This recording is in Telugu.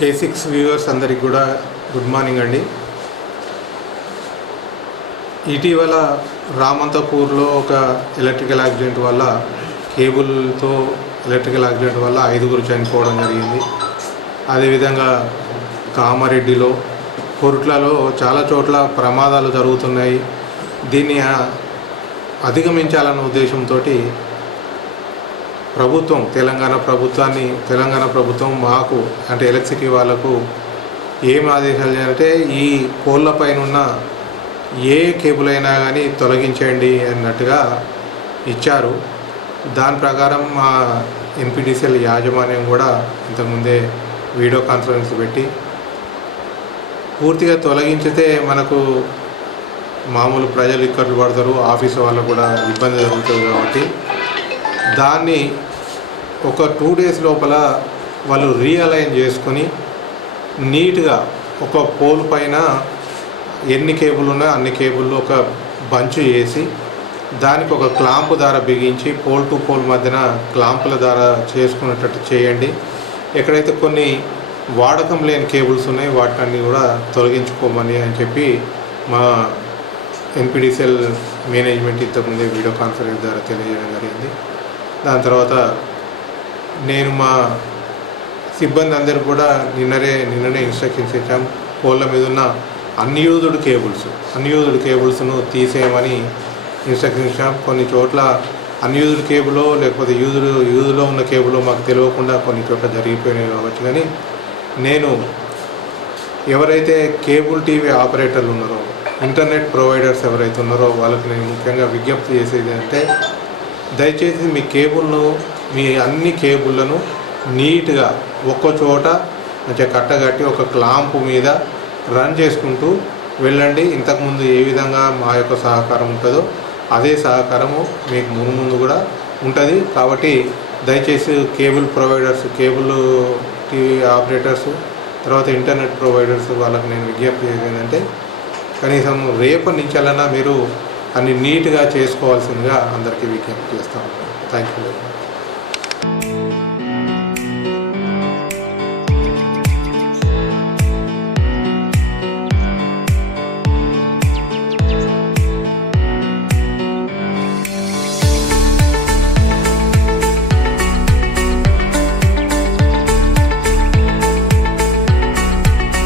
కే సిక్స్ వ్యూవర్స్ అందరికి కూడా గుడ్ మార్నింగ్ అండి. ఇటీవల రామంతపూర్లో ఒక ఎలక్ట్రికల్ యాక్సిడెంట్ వల్ల కేబుల్తో ఎలక్ట్రికల్ యాక్సిడెంట్ వల్ల ఐదుగురు చనిపోవడం జరిగింది. అదేవిధంగా కామారెడ్డిలో కొరుట్లలో చాలా చోట్ల ప్రమాదాలు జరుగుతున్నాయి. దీన్ని అధిగమించాలన్న ఉద్దేశంతో ప్రభుత్వం తెలంగాణ ప్రభుత్వాన్ని తెలంగాణ ప్రభుత్వం మాకు అంటే ఎలక్ట్రిసిటీ వాళ్ళకు ఏం ఆదేశాలు చేయాలంటే ఈ పోల్ల పైన ఉన్న ఏ కేబుల్ అయినా కానీ తొలగించండి అన్నట్టుగా ఇచ్చారు. దాని ప్రకారం మా ఎన్పిటిసిఎల్ యాజమాన్యం కూడా ఇంతకుముందే వీడియో కాన్ఫరెన్స్ పెట్టి పూర్తిగా తొలగించితే మనకు మామూలు ప్రజలు ఇక్కట్లు పడతారు ఆఫీస్ వాళ్ళకు కూడా ఇబ్బంది జరుగుతుంది కాబట్టి దాన్ని ఒక టూ డేస్ లోపల వాళ్ళు రియలైన్ చేసుకొని నీట్గా ఒక పోల్ పైన ఎన్ని కేబుల్ ఉన్నాయో అన్ని కేబుల్లో ఒక బంచు వేసి దానికి ఒక క్లాంపు ద్వారా బిగించి పోల్ టు పోల్ మధ్యన క్లాంపుల ద్వారా చేసుకునేటట్టు చేయండి. ఎక్కడైతే కొన్ని వాడకం లేని కేబుల్స్ ఉన్నాయి వాటిని కూడా తొలగించుకోమని అని చెప్పి మా ఎన్పిడిసిఎల్ మేనేజ్మెంట్ ఇంతకుముందే వీడియో కాన్ఫరెన్స్ ద్వారా తెలియజేయడం జరిగింది. దాని తర్వాత నేను మా సిబ్బంది అందరూ కూడా నిన్ననే నిన్ననే ఇన్స్ట్రక్షన్స్ ఇచ్చాం పోల్ల మీద ఉన్న అన్యూజ్డ్ కేబుల్స్ అన్యూజ్డ్ కేబుల్స్ను తీసేయమని ఇన్స్ట్రక్షన్స్ ఇచ్చాం. కొన్ని చోట్ల అన్యూజ్డ్ కేబులో లేకపోతే యూజ్డ్ యూజ్లో ఉన్న కేబులో మాకు తెలియకుండా కొన్ని చోట్ల జరిగిపోయినాయి కావచ్చు. కానీ నేను ఎవరైతే కేబుల్ టీవీ ఆపరేటర్లు ఉన్నారో ఇంటర్నెట్ ప్రొవైడర్స్ ఎవరైతే ఉన్నారో వాళ్ళకి నేను ముఖ్యంగా విజ్ఞప్తి చేసేది అంటే దయచేసి మీ కేబుల్ను మీ అన్ని కేబుల్లను నీట్గా ఒక్క చోట మంచిగా కట్టగట్టి ఒక క్లాంపు మీద రన్ చేసుకుంటూ వెళ్ళండి. ఇంతకుముందు ఏ విధంగా మా యొక్క సహకారం ఉంటుందో అదే సహకారము మీకు ముందు ముందు కూడా ఉంటుంది. కాబట్టి దయచేసి cable providers cable TV operators తర్వాత ఇంటర్నెట్ ప్రొవైడర్స్ వాళ్ళకి నేను విజ్ఞప్తి చేసేది ఏంటంటే కనీసం రేపటి నుంచాలన్నా మీరు అన్ని నీట్గా చేసుకోవాల్సిందిగా అందరికీ విజ్ఞప్తి చేస్తాం థ్యాంక్ యూ వెరీ మచ్.